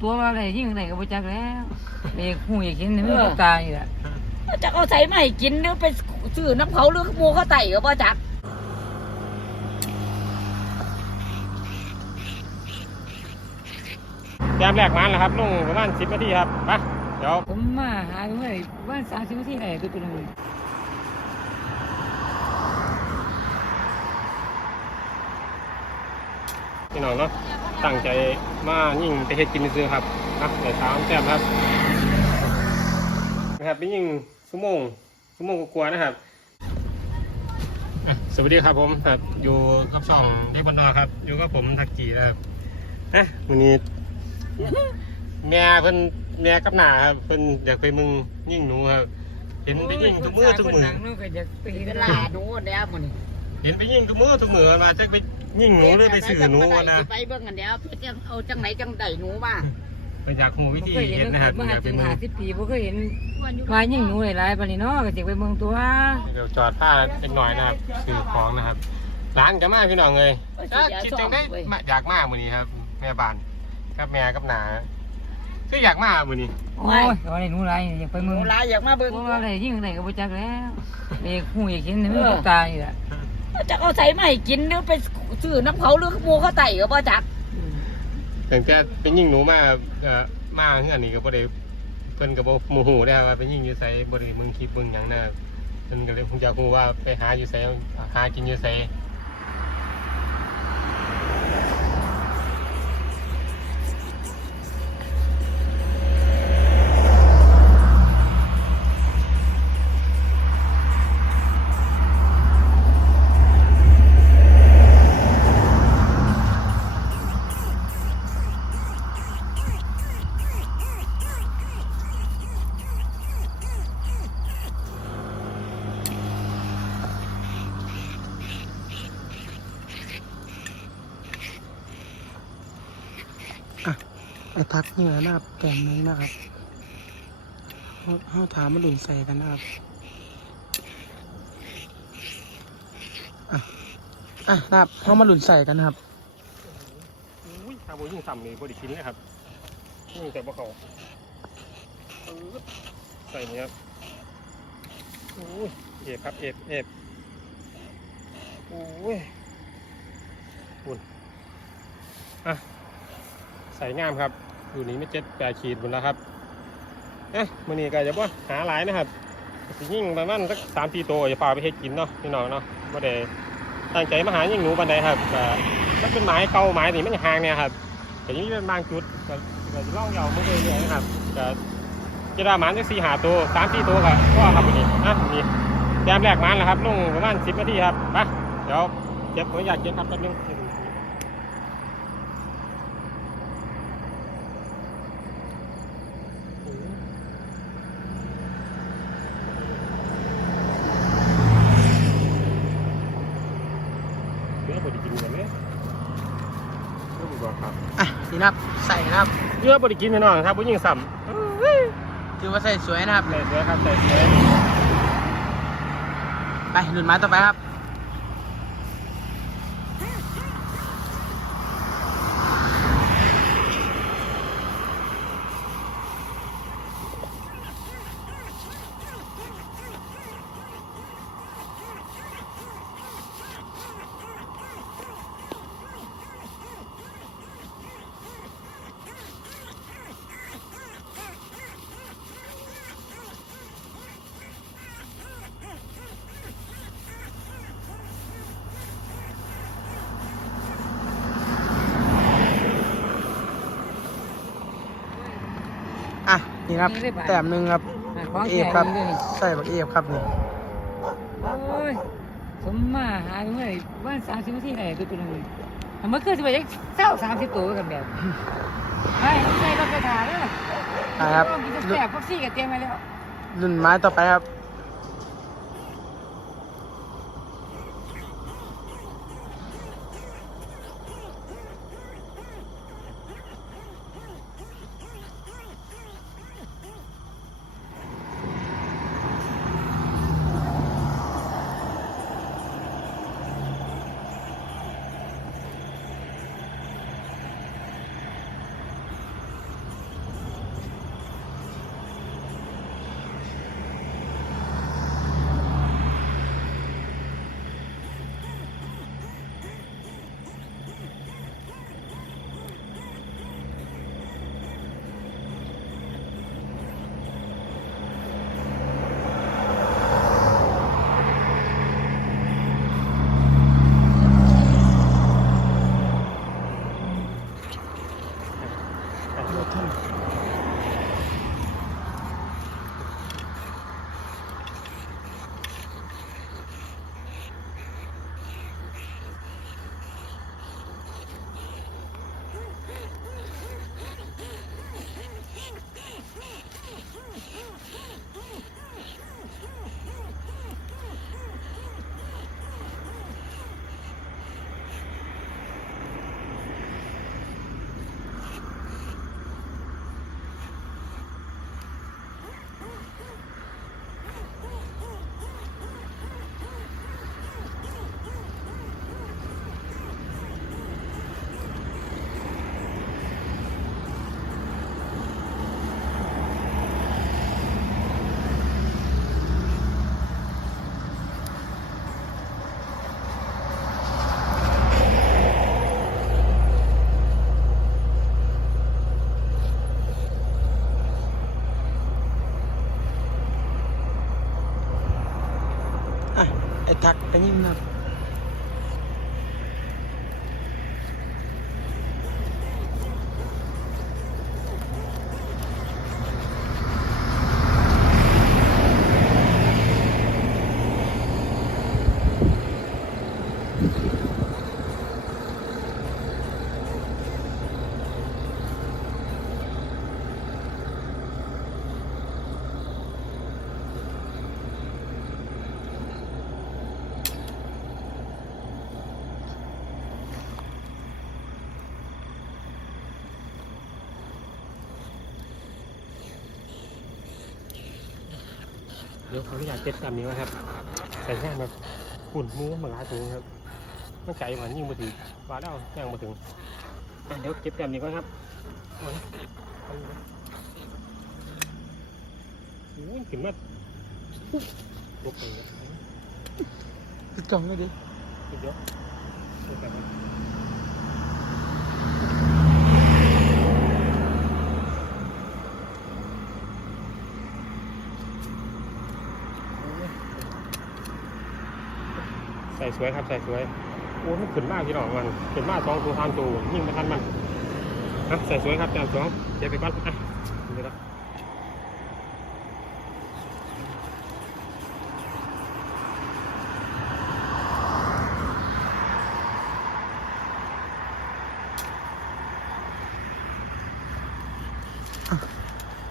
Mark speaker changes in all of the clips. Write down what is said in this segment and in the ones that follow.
Speaker 1: ตัวว่าอะไรยิ่งไหนก็บ่จักแล้วเด็กหูอยากเห็นนี่มันก็ตายอยู่ละ
Speaker 2: จะเอาใส่มาให้กินหรือไปซื้อน้ำเขาหรือหมูเขาไต่ก็บ่จัก
Speaker 3: แต้มแรกมาแล้วครับลงประมาณสิบนาทีครับไปเดี๋ยว
Speaker 1: ผมมาหาเมื่อบ้านสามสิบนาทีไหนตัวตัวนึง
Speaker 3: พี่น้องเนาะ ตั้งใจมายิ่งไปเฮ็ดกินซื้อครับนะเดี๋ยวสามแต้มครับนะครับไปยิ่งชั่วโมงชั่วโมงกว่าๆนะครับอะสวัสดีครับผมครับอยู่กับช่องเด็กบนนอกครับ อยู่กับผมทักจีนะครับนะวันนี้แม่เพิ่นแม่กับหน้าครับเพิ่นอยากไปมึงยิ่งหนูครับเห็นไปยิ่งทุกมือทุกมือ
Speaker 1: หนังนู่นก็อยากตี
Speaker 2: เว
Speaker 1: กัน
Speaker 2: ลา
Speaker 1: ละ
Speaker 2: หนูแล้วมัน
Speaker 3: เห็นไปยิ่งทุกมือทุกมือมาจะไป ยิ่งหนูหรือไปสื่อหนูนะ
Speaker 2: ไปเบิ่งกันเดี๋ยวพี่จะเอาจังไหนจังไดหนูมา
Speaker 3: ไปจากหูวิธี
Speaker 1: เคยเห็น
Speaker 3: เห็น
Speaker 1: นะ
Speaker 3: นะ
Speaker 1: ค
Speaker 3: ค
Speaker 1: รั
Speaker 3: รั
Speaker 1: บบมา
Speaker 3: อยากไป
Speaker 1: ถึง
Speaker 3: มึง
Speaker 1: หาสิบปีบ่เคยเห็นมายิ่งหนูหลายๆปานนี้เนาะก็สิไปเมืองตัว
Speaker 3: เดี๋ยวจอดผ้าเป็นหน่อยนะครับซื้อของนะครับ ร้านก็มาพี่น้องเลยถ้าคิดจังได้มาอยากมามือนี้ครับ แม่บ้านกับแม่กับหนาคืออยากมามือนี้
Speaker 1: โอ้ยว่าอะไรหนูหลายอยากไป
Speaker 2: ห
Speaker 1: เมื
Speaker 2: นู
Speaker 1: อง
Speaker 2: หลายอยากมาเบิ่ง
Speaker 1: ว่าอะไรยิ่งไหนก็บ่จักแล้วเด็กหูอยากเห็นนี่มันก็ตายอยู่ละ
Speaker 2: จะเอาใส่มาให้กินหรือไป ซื้อน้ำเขาหรือหมูเขาไต่ก็บ่จัก
Speaker 3: แต่แต่เป็นยิ่งหนูมาเอ่อมาเฮือนนี่ก็บ่ได้เพิ่นก็บ่โมโหได้ว่าเป็นยิ่งอยู่ไสบ่ได้มึงคลิปมึงหยังนะเพิ่นก็เลยคงอยากรู้ว่าไปหาอยู่ไสหากินอยู่ไส
Speaker 4: ไอ้ทักเหนือนะครับแก่นนึงนะครับเขาเขาถามมาดุนใส่กันนะครับอะอะนะครับเขามาดุนใส่กันนะครับ
Speaker 3: อุ้ยถ้าบ่ยิ่งซ้ำนี่บ่ได้กินเลยครับยิ่แต่บ่เขาใส่นี่ครับอุ้ยเอฟครับเอฟเอฟอุ้ยปุ่นอะ ใส่งามครับอยู่นี่ไม่เจ็ดแปดขีดหมดแล้วครับเอ๊ะมื้อนี้ก็จะบ่าหาหลายนะครับสิยิ่งประมาณสักสามสี่ตัวจะพาไปเฮ็ดกินเนาะพี่น้องเนาะบ่ได้ตั้งใจมาหายิ่งหนูปานใดครับก็มันเป็นไม้เก่าไม้นี่มันห่างเนี่ยครับแต่ยังเป็นบางจุดก็จะล่องยาวมาเรื่อยๆนะครับก็จะได้หมันจะสี่หาตัวสามสี่ตัวครับก็ครับวันนี้อะนี่แต้มแรกมันแล้วครับลงประมาณสิบนาทีครับไปเดี๋ยวเก็บผมอยากเก็บครับแป๊บนึงเนื้อบไดกินกันเลยเนื้อบดครับ
Speaker 4: อะนี่นะครับ ใส่นะครับ
Speaker 3: เนื้อบไดกินแน่นอนครับผู้หญิงซ้ำ
Speaker 4: ถือว่าใส่สวยนะครับ
Speaker 3: ใส่สวยครับใส่สวย
Speaker 4: ไปดุนไม้ต่อไปครับ อะนี่นะครับ แต้มหนึ่งครับ
Speaker 1: ของ
Speaker 4: เอ
Speaker 1: แข็
Speaker 4: ฟ
Speaker 1: ง
Speaker 4: ครับ
Speaker 1: เลย
Speaker 4: ใส่บักเอฟครับนี่
Speaker 1: โอ้ยผมมาหาเมื่อบ้านสามสิบนาทีไหนตัวตัวนึงเมื่อคืนสิไปยังเศร้าสามสิบตัวกันแบบไอ้ใส่รถกระถาเลย
Speaker 4: นะครับ
Speaker 1: กินแซ่บพวกซี่กับเตรียมมาแล้ว
Speaker 4: ดุนไม้ต่อไปครับ ไอ้ทั
Speaker 3: ดี๋ยวเขาอยากเจ็ดกรรมนี้นะครับใส่แค่แบบหุ่นมือมันหลายถุงครับมันไก่หวานยิ่งมาถึงว่าแล้วย่างมาถึงอะเดี๋ยวเก็บกรรมนี้ก่อนครับเอานะเอานะโอ้ยขึ้นมาปุ๊บลุกเลยนะ
Speaker 4: ปิดกล่องเลยดิ
Speaker 3: เดี๋ยวเดี๋ยวแบบ ใส่สวยครับใส่สวยโอ้ยมันขึ้นมากพี่น้องมันขึ้นมากสองตัวสามตัวยิ่งไม่ทันมันอะใส่สวยครับจานสองเดี๋ยวไปก่อนอะเดี๋ยวนะ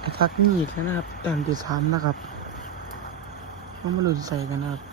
Speaker 4: ไอ้ทักนี่อีกแล้วนะครับแต้มที่สามนะครับต้องมาลุ้นใส่กันนะครับ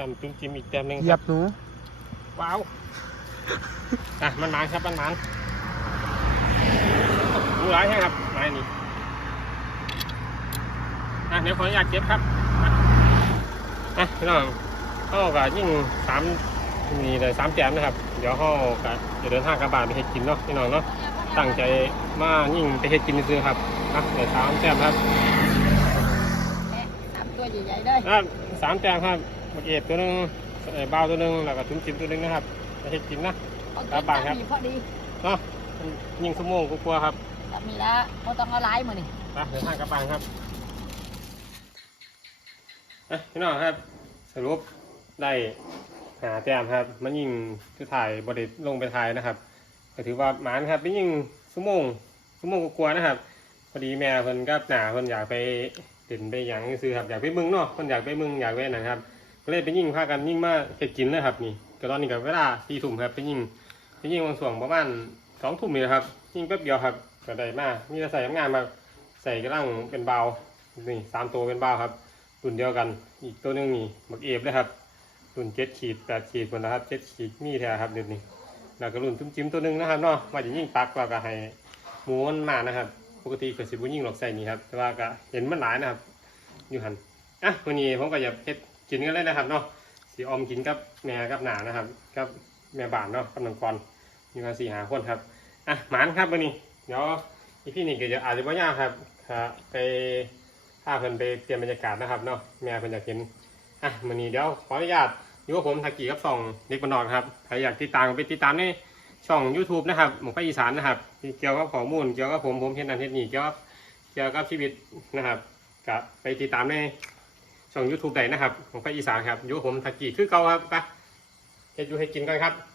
Speaker 3: จำจุ้มจิ้มอีกแต้มหนึ่ง
Speaker 4: เห
Speaker 3: ค
Speaker 4: ยีย
Speaker 3: รับบ
Speaker 4: หนู
Speaker 3: ว้าวอะมันหมานครับมันหมานดูร้ายใช่ครับไม้นี่อะเดี๋ยวขออนุญาตเก็บครับอะอะพี่น้องเขาก็ยิ่งสามนี่เลยสามแจมนะครับ เดี๋ยวเขาก็จะเดินทางกลับบ้านไปเฮ็ดกินเนาะพี่น้องเนาะตั้งใจมายิ่งไปเฮ็ดกินซื้อๆครับอะเดี๋ยวสามแจมครับ
Speaker 2: ทำตัวใหญ่ๆเลย
Speaker 3: อะสามแจมครับ เมื่อกี้ตัวหนึงเอ่อเบาตัวหนึงแล้วก็ถุงจิ้มตัวหนึงนะครับไปเฮ็ดกินนะ
Speaker 2: เอา
Speaker 3: ครับบางครับ
Speaker 2: มีพอดี
Speaker 3: เนาะยิงสมองกลัวๆครับ
Speaker 2: แต่มีแล้วเขาต้องเอาไล่มานี่
Speaker 3: ไปเดินทางกลับบ้านครับอะพี่น้องครับ สรุปได้หาแต้มครับ มันยิงคือถ่ายบริลงไปถ่ายนะครับก็ถือว่าหมานครับไม่ยิงสมองสมองกลัวๆนะครับ พอดีแม่เพิ่นก็หนาเพิ่นอยากไปเด่นไปหยังซื้อครับอยากไปมึงเนาะเพิ่นอยากไปมึงอยากไปนะครับก็ เลยไปยิงพากันยิงมาเก็บกินเลยครับนี่ก็ตอนนี้กับเวลาสี่ทุ่มครับไปยิงไปยิงบางส่วนประมาณสองทุ่มนี่แหละครับ ยิงแป๊บเดียวครับก็ได้มามีแต่ใส่งานมาใส่กระลังเป็นเบานี่สามตัวเป็นเบาครับรุ่นเดียวกัน อีกตัวหนึงนี่บักเอฟเลยครับรุ่นเจ็ดขีดแปดขีดหมดแล้วครับเจ็ดขีดมีแท้ครับเดี๋ยวนี้แล้วก็รุ่นจุ้มจิ้มตัวหนึงนะครับเนาะว่าจะยิ่งปักเราก็ให้หมูมันมานะครับ ปกติเก็สิบุยิ่งหลอกใส่นี่ครับแต่ว่าก็เห็นมันหลายนะครับอยู่หันอะวันนี้ผมก็จะเฮ็ด กินกันเลยนะครับเนาะสีอมกินกับแม่กับหนานะครับกับแม่บ้านเนาะกับน้องกรอยู่กันสี่หาคนครับอะหมานครับวันนี้เดี๋ยวอีพี่นี่ก็จะอาจจะไม่ยากครับครับไปพาเพิ่นไปเปลี่ยนบรรยากาศนะครับเนาะแม่เพิ่นอยากเห็นอะวันนี้เดี๋ยวขออนุญาตอยู่กับผมทักกี้กับส่องเด็กบนนอกครับใครอยากติดตามก็ไปติดตามในช่อง YouTube นะครับหมกไปอีสานนะครับเกี่ยวกับข้อมูลเกี่ยวกับผมผมเห็นนั่นเห็นนี่เกี่ยวกับเกี่ยวกับชีวิตนะครับกับไปติดตามใน ช่อง YouTube ใดนะครับ ของภาคอีสานครับอยู่ผมทักกี้คือเก่าครับไปเฮ็ดอยู่ให้กินกันครับ